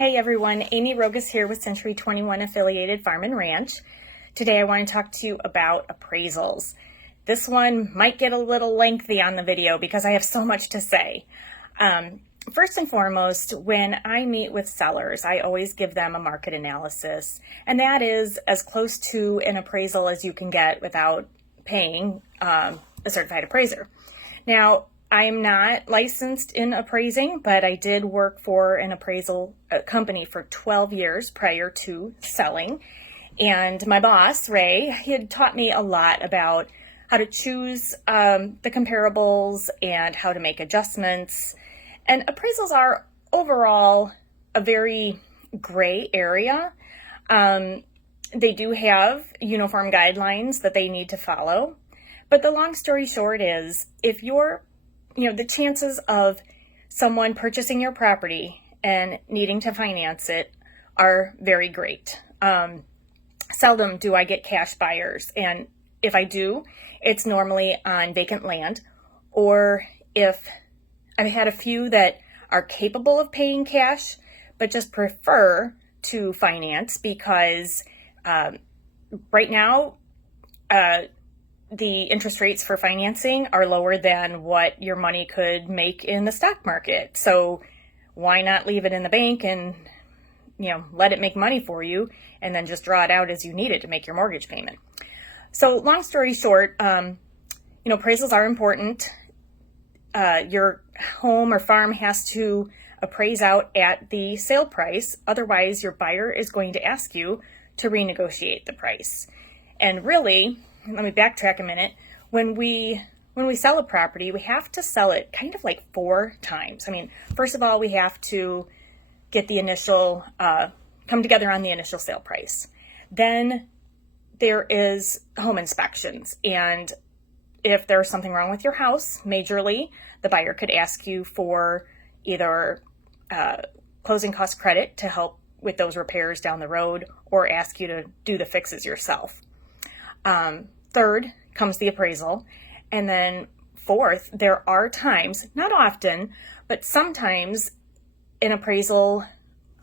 Hey everyone, Amy Rogas here with Century 21 Affiliated Farm and Ranch. Today I want to talk to you about appraisals. This one might get a little lengthy on the video because I have so much to say. First and foremost, when I meet with sellers, I always give them a market analysis, and that is as close to an appraisal as you can get without paying a certified appraiser. Now, I am not licensed in appraising, but I did work for an appraisal company for 12 years prior to selling. And my boss, Ray, he had taught me a lot about how to choose the comparables and how to make adjustments. And appraisals are overall a very gray area. They do have uniform guidelines that they need to follow. But the long story short is, if you're the chances of someone purchasing your property and needing to finance it are very great. Seldom do I get cash buyers, and if I do, it's normally on vacant land, or if I've had a few that are capable of paying cash, but just prefer to finance because right now, the interest rates for financing are lower than what your money could make in the stock market. So why not leave it in the bank and, let it make money for you and then just draw it out as you need it to make your mortgage payment. So long story short, appraisals are important. Your home or farm has to appraise out at the sale price. Otherwise, your buyer is going to ask you to renegotiate the price. And really, let me backtrack a minute. When we sell a property, we have to sell it kind of like 4 times. First of all, we have to get the initial, come together on the initial sale price. Then there is home inspections. And if there's something wrong with your house, majorly, the buyer could ask you for either closing cost credit to help with those repairs down the road, or ask you to do the fixes yourself. Third comes the appraisal. And then fourth, there are times, not often, but sometimes an appraisal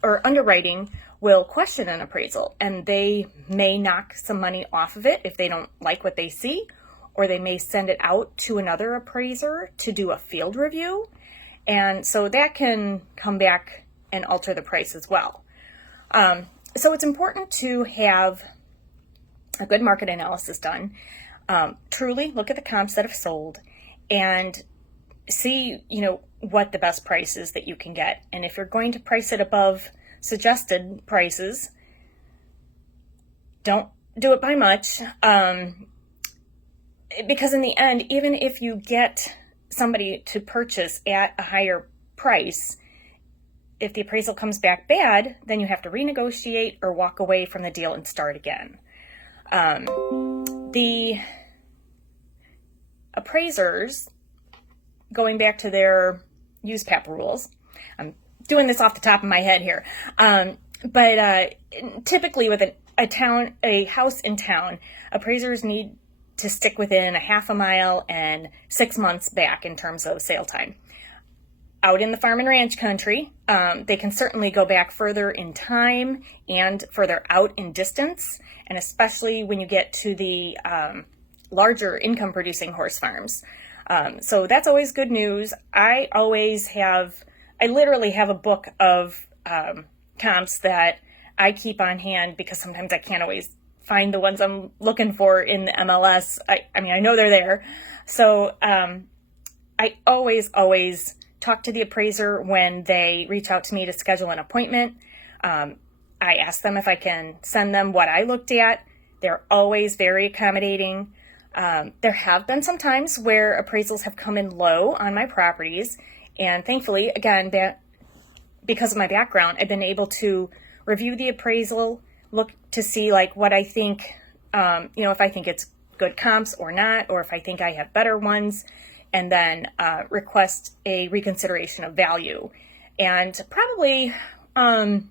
or underwriting will question an appraisal, and they may knock some money off of it if they don't like what they see, or they may send it out to another appraiser to do a field review. And so that can come back and alter the price as well. So it's important to have a good market analysis done. Truly look at the comps that have sold and see, what the best price is that you can get. And if you're going to price it above suggested prices, don't do it by much. Because in the end, even if you get somebody to purchase at a higher price, if the appraisal comes back bad, then you have to renegotiate or walk away from the deal and start again. The appraisers, going back to their USPAP rules, I'm doing this off the top of my head here, but typically with a house in town, appraisers need to stick within a half a mile and 6 months back in terms of sale time. Out in the farm and ranch country, they can certainly go back further in time and further out in distance, and especially when you get to the larger income producing horse farms. So that's always good news. I literally have a book of comps that I keep on hand because sometimes I can't always find the ones I'm looking for in the MLS. I know they're there. So I always talk to the appraiser when they reach out to me to schedule an appointment. I ask them if I can send them what I looked at. They're always very accommodating. There have been some times where appraisals have come in low on my properties, and thankfully, again, because of my background, I've been able to review the appraisal, look to see what I think, if I think it's good comps or not, or if I think I have better ones, and then request a reconsideration of value. And probably 3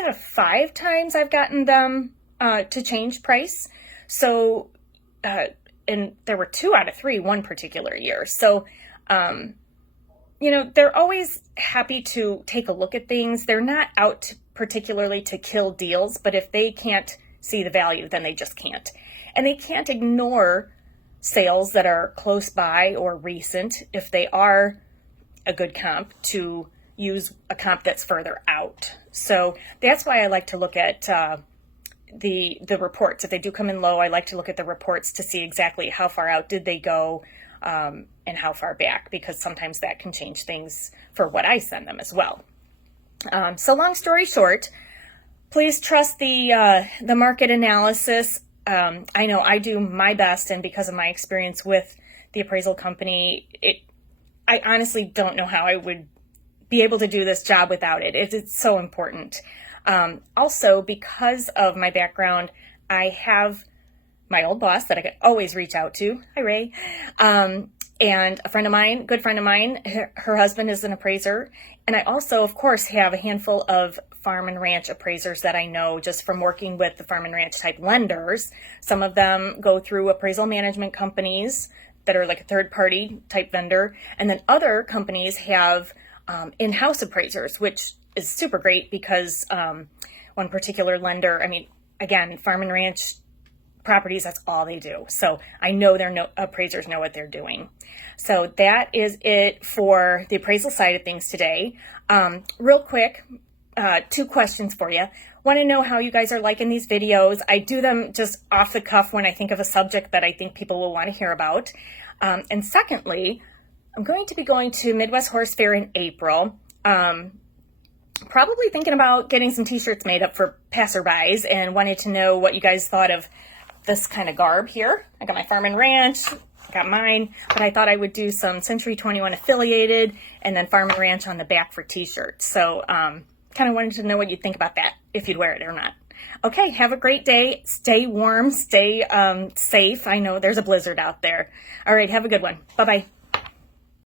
out of 5 times I've gotten them to change price. So, and there were 2 out of 3 one particular year. So they're always happy to take a look at things. They're not out particularly to kill deals, but if they can't see the value, then they just can't. And they can't ignore sales that are close by or recent if they are a good comp, to use a comp that's further out. So that's why I like to look at the reports. If they do come in low, I like to look at the reports to see exactly how far out did they go, and how far back, because sometimes that can change things for what I send them as well. So long story short, please trust the market analysis. I know I do my best, and because of my experience with the appraisal company, I honestly don't know how I would be able to do this job without it. It's so important. Also, because of my background, I have my old boss that I could always reach out to. Hi, Ray. And a friend of mine, good friend of mine, her husband is an appraiser. And I also, of course, have a handful of farm and ranch appraisers that I know just from working with the farm and ranch type lenders. Some of them go through appraisal management companies that are like a third party type vendor. And then other companies have in-house appraisers, which is super great because one particular lender, again, farm and ranch properties, that's all they do. So I know their appraisers know what they're doing. So that is it for the appraisal side of things today. Real quick, 2 questions for you. Want to know how you guys are liking these videos. I do them just off the cuff when I think of a subject that I think people will want to hear about. And secondly, I'm going to be going to Midwest Horse Fair in April. Probably thinking about getting some t-shirts made up for passerbys, and wanted to know what you guys thought of this kind of garb here. I got my farm and ranch, I got mine, but I thought I would do some Century 21 affiliated and then farm and ranch on the back for t-shirts. So kind of wanted to know what you'd think about that, if you'd wear it or not. Okay, have a great day. Stay warm, stay safe. I know there's a blizzard out there. All right, have a good one. Bye-bye.